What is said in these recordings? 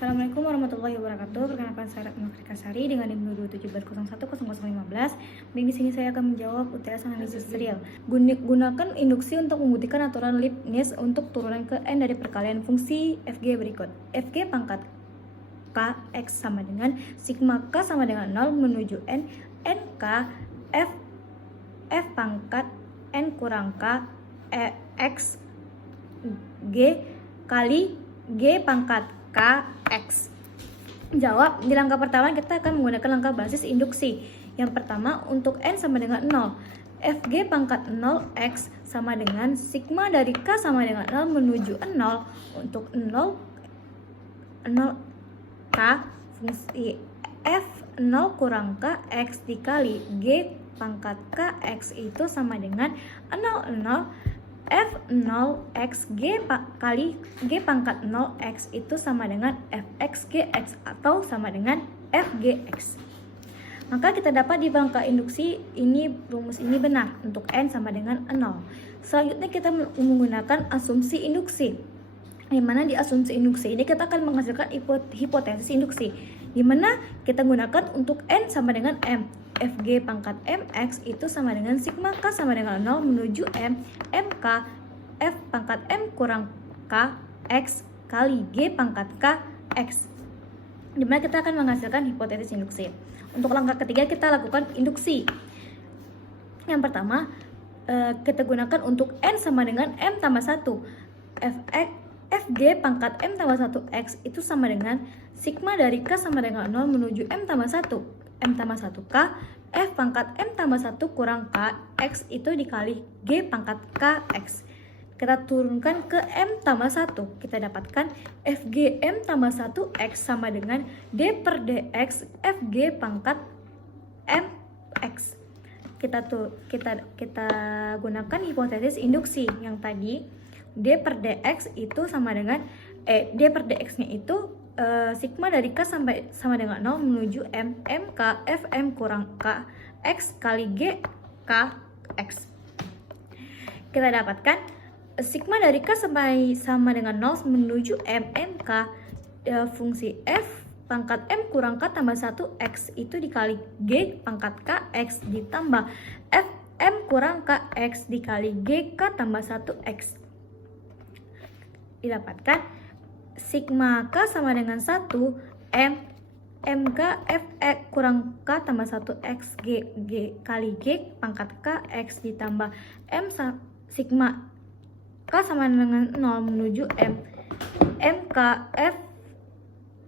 Assalamualaikum warahmatullahi wabarakatuh. Perkenalkan saya Retno Sari dengan NIM 217010015. Di sini saya akan menjawab UTS analisis serial. Gunakan induksi untuk membuktikan aturan Leibniz untuk turunan ke n dari perkalian fungsi fg berikut. Fg pangkat k x sama dengan sigma k sama dengan 0 menuju n k f pangkat n kurang k x g kali g pangkat k x. Jawab. Di langkah pertama kita akan menggunakan langkah basis induksi. Yang pertama, untuk n sama dengan 0, fg pangkat 0x sama dengan sigma dari k sama dengan 0 menuju 0. Untuk 0 k fungsi f 0 kurang k x dikali g pangkat k x itu sama dengan 0 f0x g kali g pangkat 0x itu sama dengan fx gx atau sama dengan fgx. Maka kita dapat di langkah induksi ini rumus ini benar untuk n sama dengan 0. Selanjutnya kita menggunakan asumsi induksi. Di mana di asumsi induksi ini kita akan menghasilkan hipotesis induksi, di mana kita gunakan untuk n sama dengan m. Fg pangkat mx itu sama dengan sigma k sama dengan 0 menuju m mk f pangkat m kurang k x kali g pangkat k x, di mana kita akan menghasilkan hipotesis induksi. Untuk langkah ketiga kita lakukan induksi. Yang pertama, kita gunakan untuk n sama dengan m tambah 1. Fg pangkat m tambah 1x itu sama dengan sigma dari k sama dengan 0 menuju m tambah 1 k f pangkat m tambah 1 kurang k x itu dikali g pangkat k x. Kita turunkan ke m tambah 1. Kita dapatkan fg m tambah 1x sama dengan d per dx fg pangkat mx. Kita gunakan hipotesis induksi yang tadi. D per dx itu sama dengan d per dx nya itu sigma dari k sama dengan 0 menuju m mk fm kurang k x kali g k x. Kita dapatkan sigma dari k sama dengan 0 menuju m mk fungsi f pangkat m kurang k tambah 1 x itu dikali g pangkat k x ditambah f m kurang k x dikali g k tambah 1 x. Didapatkan sigma k sama dengan 1 m mk f x kurang k tambah 1 x g kali g pangkat k x ditambah m sigma k sama dengan 0 menuju m mk f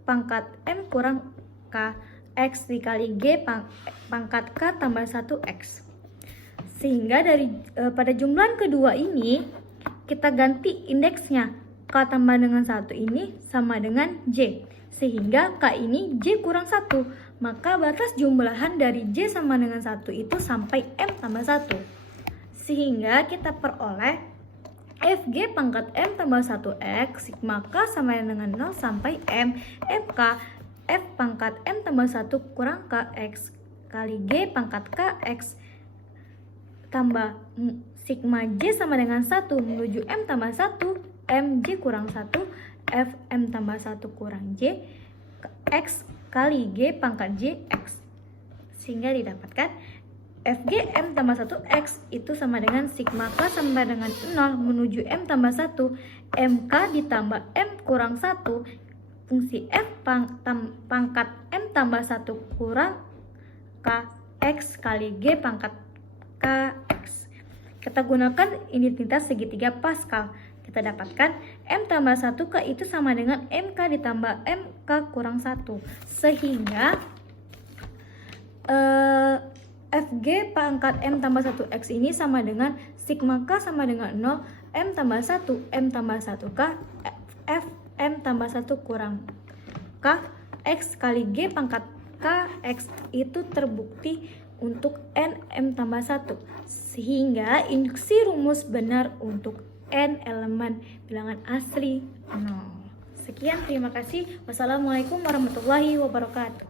pangkat m kurang k x dikali g pangkat k tambah 1 x. Sehingga dari pada jumlahan kedua ini kita ganti indeksnya. K tambah dengan 1 ini sama dengan J, sehingga K ini J kurang 1. Maka batas jumlahan dari J sama dengan 1 itu sampai M tambah 1. Sehingga kita peroleh Fg pangkat M tambah 1x sigma K sama dengan 0 sampai M Mk F pangkat M tambah 1 kurang Kx kali G pangkat Kx tambah sigma J sama dengan 1 menuju M tambah 1 mj kurang 1 f m tambah 1 kurang j x kali g pangkat j x, sehingga didapatkan fg m tambah 1 x itu sama dengan sigma k sama dengan 0 menuju m tambah 1 mk ditambah m kurang 1 fungsi f pangkat m tambah 1 kurang k x kali g pangkat k x. Kita gunakan identitas segitiga Pascal. Kita dapatkan M tambah 1 K itu sama dengan MK ditambah MK kurang 1. Sehingga Fg pangkat M tambah 1X ini sama dengan sigma K sama dengan 0 M tambah 1 M tambah 1 K F M tambah 1 kurang K X kali G pangkat K X itu terbukti untuk N M tambah 1. Sehingga induksi rumus benar untuk N elemen bilangan asli 0. Sekian, terima kasih. Wassalamualaikum warahmatullahi wabarakatuh.